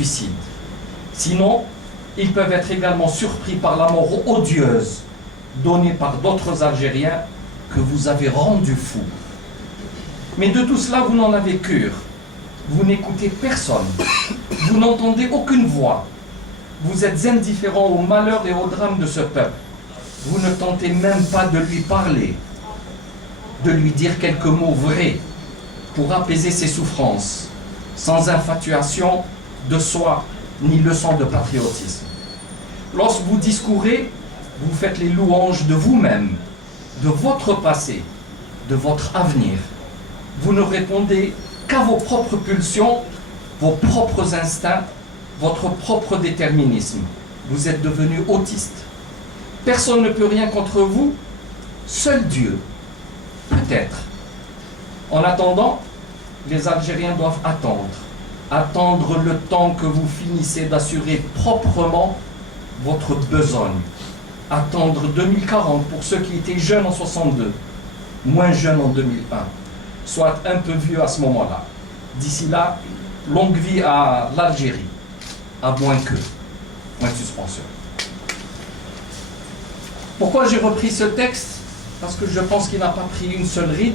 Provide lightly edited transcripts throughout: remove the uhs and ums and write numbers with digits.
suicide. Sinon, ils peuvent être également surpris par la mort odieuse donnée par d'autres Algériens que vous avez rendus fous. Mais de tout cela, vous n'en avez cure. Vous n'écoutez personne. Vous n'entendez aucune voix. Vous êtes indifférents au malheur et au drame de ce peuple. Vous ne tentez même pas de lui parler, de lui dire quelques mots vrais pour apaiser ses souffrances, sans infatuation de soi ni leçon de patriotisme. Lorsque vous discourez, vous faites les louanges de vous-même, de votre passé, de votre avenir. Vous ne répondez qu'à vos propres pulsions, vos propres instincts, votre propre déterminisme. Vous êtes devenu autiste. Personne ne peut rien contre vous, seul Dieu. Peut-être. En attendant, les Algériens doivent attendre le temps que vous finissez d'assurer proprement votre besogne. Attendre 2040 pour ceux qui étaient jeunes en 62, moins jeunes en 2001, soit un peu vieux à ce moment-là. D'ici là, longue vie à l'Algérie, à moins que. Point de suspension. Pourquoi j'ai repris ce texte? Parce que je pense qu'il n'a pas pris une seule ride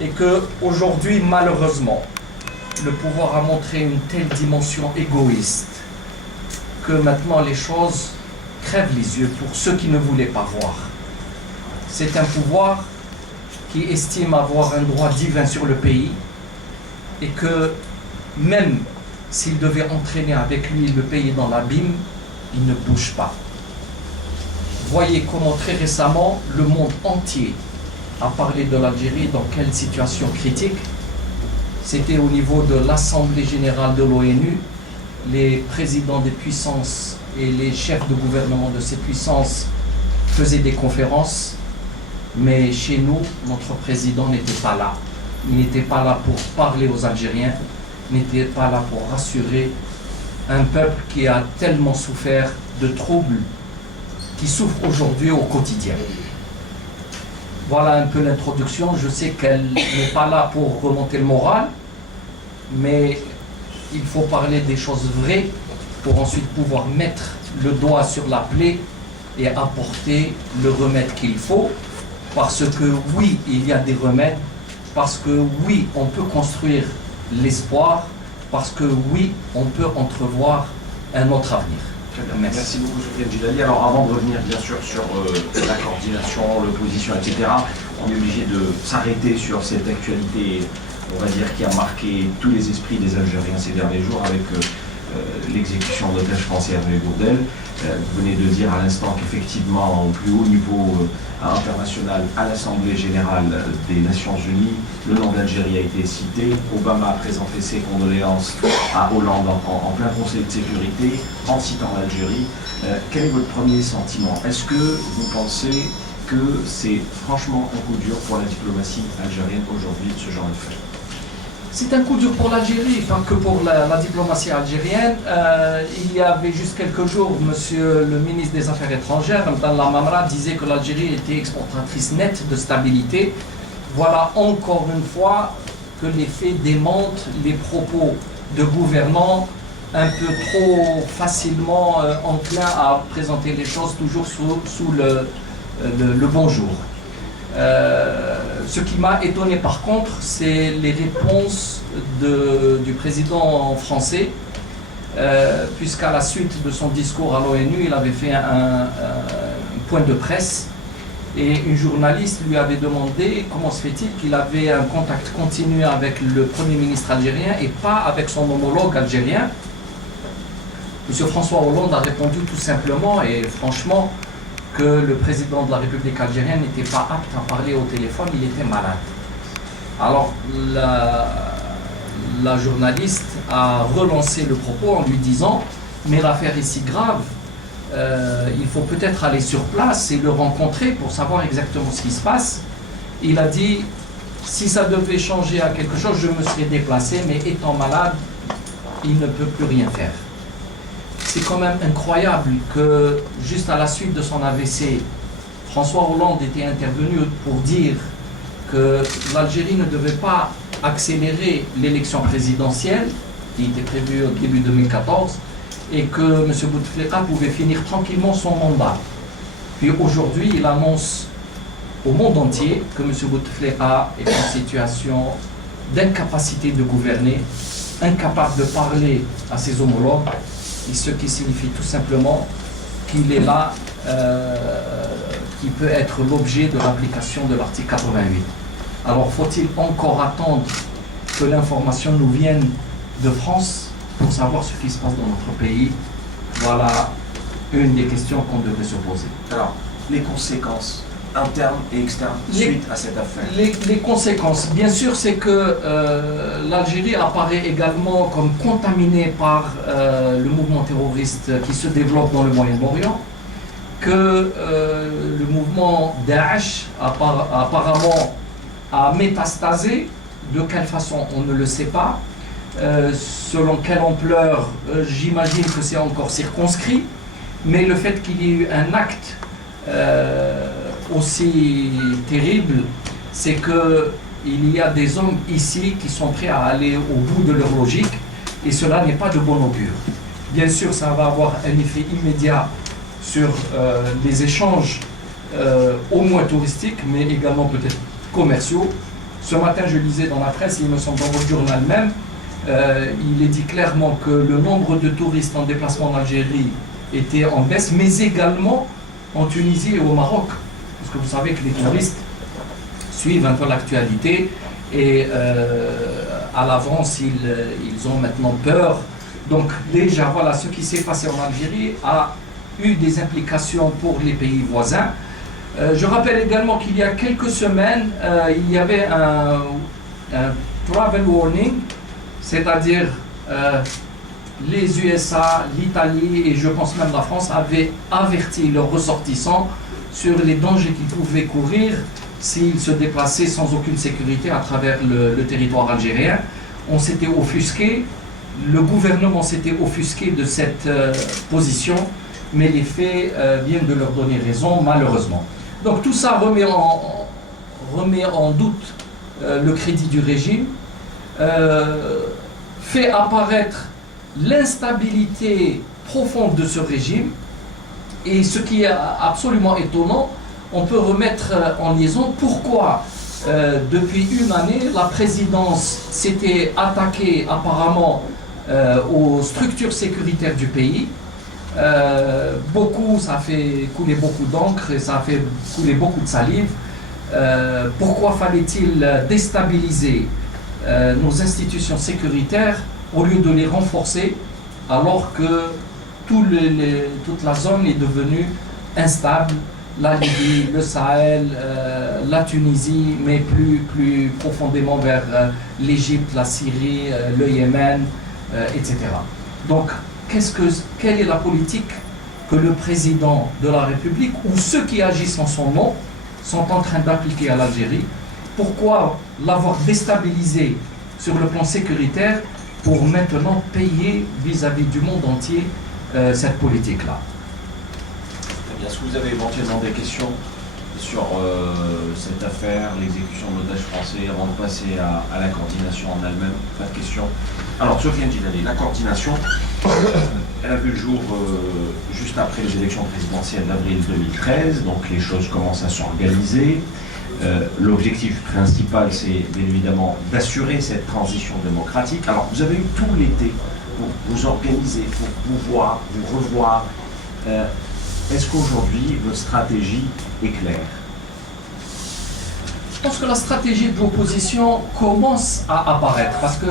et qu'aujourd'hui, malheureusement, le pouvoir a montré une telle dimension égoïste que maintenant les choses crèvent les yeux pour ceux qui ne voulaient pas voir. C'est un pouvoir qui estime avoir un droit divin sur le pays et que même s'il devait entraîner avec lui le pays dans l'abîme, il ne bouge pas. Voyez comment très récemment le monde entier a parlé de l'Algérie, dans quelle situation critique. C'était au niveau de l'Assemblée générale de l'ONU, les présidents des puissances et les chefs de gouvernement de ces puissances faisaient des conférences, mais chez nous, notre président n'était pas là. Il n'était pas là pour parler aux Algériens, n'était pas là pour rassurer un peuple qui a tellement souffert de troubles, qui souffre aujourd'hui au quotidien. Voilà un peu l'introduction. Je sais qu'elle n'est pas là pour remonter le moral, mais il faut parler des choses vraies pour ensuite pouvoir mettre le doigt sur la plaie et apporter le remède qu'il faut. Parce que oui, il y a des remèdes, parce que oui, on peut construire l'espoir, parce que oui, on peut entrevoir un autre avenir. Très bien. Merci beaucoup, Soufiane Djilali. Alors, avant de revenir bien sûr sur la coordination, l'opposition, etc., on est obligé de s'arrêter sur cette actualité, on va dire, qui a marqué tous les esprits des Algériens ces derniers jours avec l'exécution d'otages français Hervé Gourdel. Vous venez de dire à l'instant qu'effectivement, au plus haut niveau international, à l'Assemblée générale des Nations Unies, le nom d'Algérie a été cité. Obama a présenté ses condoléances à Hollande en plein Conseil de sécurité, en citant l'Algérie. Quel est votre premier sentiment? Est-ce que vous pensez que c'est franchement un coup dur pour la diplomatie algérienne aujourd'hui, ce genre de fait? C'est un coup dur pour l'Algérie, pas que pour la diplomatie algérienne. Il y avait juste quelques jours, monsieur le ministre des Affaires étrangères, Abdallah Mamra, disait que l'Algérie était exportatrice nette de stabilité. Voilà encore une fois que les faits démentent les propos de gouvernants un peu trop facilement enclins à présenter les choses toujours sous le bon jour. Ce qui m'a étonné par contre, c'est les réponses du président français, puisqu'à la suite de son discours à l'ONU, il avait fait un point de presse et une journaliste lui avait demandé comment se fait-il qu'il avait un contact continu avec le Premier ministre algérien et pas avec son homologue algérien. Monsieur François Hollande a répondu tout simplement et franchement que le président de la République algérienne n'était pas apte à parler au téléphone, il était malade. Alors la journaliste a relancé le propos en lui disant « Mais l'affaire est si grave, il faut peut-être aller sur place et le rencontrer pour savoir exactement ce qui se passe. » Il a dit « Si ça devait changer à quelque chose, je me serais déplacé, mais étant malade, il ne peut plus rien faire. » C'est quand même incroyable que, juste à la suite de son AVC, François Hollande était intervenu pour dire que l'Algérie ne devait pas accélérer l'élection présidentielle qui était prévu au début 2014, et que M. Bouteflika pouvait finir tranquillement son mandat. Puis aujourd'hui, il annonce au monde entier que M. Bouteflika est en situation d'incapacité de gouverner, incapable de parler à ses homologues, et ce qui signifie tout simplement qu'il est là, qui peut être l'objet de l'application de l'article 88. Alors faut-il encore attendre que l'information nous vienne de France pour savoir ce qui se passe dans notre pays? Voilà une des questions qu'on devrait se poser. Alors, les conséquences internes et externes suite à cette affaire. Les conséquences, bien sûr, c'est que l'Algérie apparaît également comme contaminée par le mouvement terroriste qui se développe dans le Moyen-Orient, que le mouvement Daesh apparemment a métastasé. De quelle façon, on ne le sait pas. Selon quelle ampleur, j'imagine que c'est encore circonscrit, mais le fait qu'il y ait eu un acte aussi terrible, c'est qu'il y a des hommes ici qui sont prêts à aller au bout de leur logique, et cela n'est pas de bon augure. Bien sûr, ça va avoir un effet immédiat sur les échanges, au moins touristiques, mais également peut-être commerciaux. Ce matin, je lisais dans la presse, il me semble dans votre journal même, il est dit clairement que le nombre de touristes en déplacement en Algérie était en baisse, mais également en Tunisie et au Maroc. Parce que vous savez que les touristes suivent un peu l'actualité et à l'avance, ils ont maintenant peur. Donc déjà, voilà, ce qui s'est passé en Algérie a eu des implications pour les pays voisins. Je rappelle également qu'il y a quelques semaines, il y avait un travel warning, c'est-à-dire les USA, l'Italie et je pense même la France avaient averti leurs ressortissants sur les dangers qu'ils pouvaient courir s'ils se déplaçaient sans aucune sécurité à travers le territoire algérien. On s'était offusqué, le gouvernement s'était offusqué de cette position, mais les faits viennent de leur donner raison, malheureusement. Donc tout ça remet en doute le crédit du régime, fait apparaître l'instabilité profonde de ce régime, et ce qui est absolument étonnant, on peut remettre en liaison pourquoi depuis une année la présidence s'était attaquée apparemment aux structures sécuritaires du pays. Ça a fait couler beaucoup d'encre et ça a fait couler beaucoup de salive. Pourquoi fallait-il déstabiliser nos institutions sécuritaires au lieu de les renforcer alors que toute la zone est devenue instable? La Libye, le Sahel, la Tunisie, mais plus profondément vers l'Égypte, la Syrie, le Yémen, etc. Donc, quelle est la politique que le président de la République ou ceux qui agissent en son nom sont en train d'appliquer à l'Algérie? Pourquoi l'avoir déstabilisé sur le plan sécuritaire pour maintenant payer vis-à-vis du monde entier cette politique-là? Très bien. Est-ce que vous avez éventuellement des questions sur cette affaire, l'exécution de l'otage français, avant de passer à la coordination en elle-même? Pas de questions. Alors, Sofiane Djilali, la coordination, elle a vu le jour juste après les élections présidentielles d'avril 2013, donc les choses commencent à s'organiser. L'objectif principal, c'est bien évidemment d'assurer cette transition démocratique. Alors, vous avez eu tout l'été pour vous organiser, pour pouvoir vous revoir. Est-ce qu'aujourd'hui, votre stratégie est claire? Je pense que la stratégie de l'opposition commence à apparaître, parce que